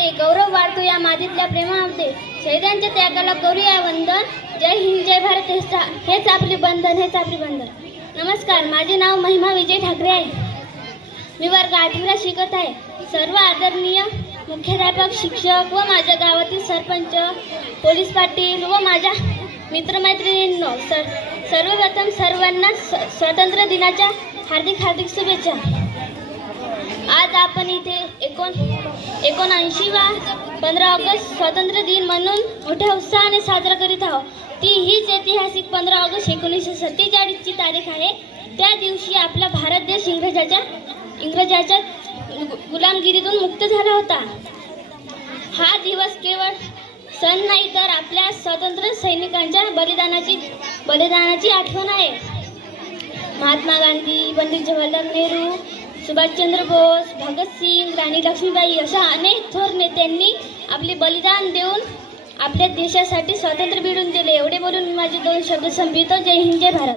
प्रेमामध्ये गौरव वाढतो या मातीतल्या प्रेमामध्ये शहीदांच्या त्यागाला करूया वंदन. जय हिंद जय भारत हेच आपली आपले बंधन हेच आपले बंधन. नमस्कार माझे नाव महिमा विजय ठाकरे आहे. मी वर्ग आठवीला शिकत आहे. सर्व आदरणीय मुख्याध्यापक शिक्षक व माझ्या गावातील सरपंच पोलीस पाटील व माझ्या मित्रमैत्रिणींनो सर सर्वप्रथम सर्वांना स- स्वातंत्र्य दिनाच्या हार्दिक हार्दिक शुभेच्छा. आपण इथे एकोण एकोणऐंशीवा पंधरा ऑगस्ट स्वातंत्र्य दिन म्हणून मोठ्या उत्साहाने साजरा करीत आहोत. ती हीच ऐतिहासिक पंधरा ऑगस्ट एकोणीसशे सत्तेचाळीसची तारीख आहे. त्या दिवशी आपला भारत देश इंग्रजाच्या इंग्रजाच्या गुलामगिरीतून मुक्त झाला होता. हा दिवस केवळ सण नाही तर आपल्या स्वातंत्र्य सैनिकांच्या बलिदानाची बलिदानाची आठवण आहे. महात्मा गांधी पंडित जवाहरलाल नेहरू सुभाषचंद्र बोस भगतसिंग राणी लक्ष्मीबाई अशा अनेक थोर नेत्यांनी आपले बलिदान देऊन आपल्या देशासाठी स्वातंत्र्य मिळवून दिले. एवढे बोलून मी माझे दोन शब्द संपवितो. जय हिंद जय भारत.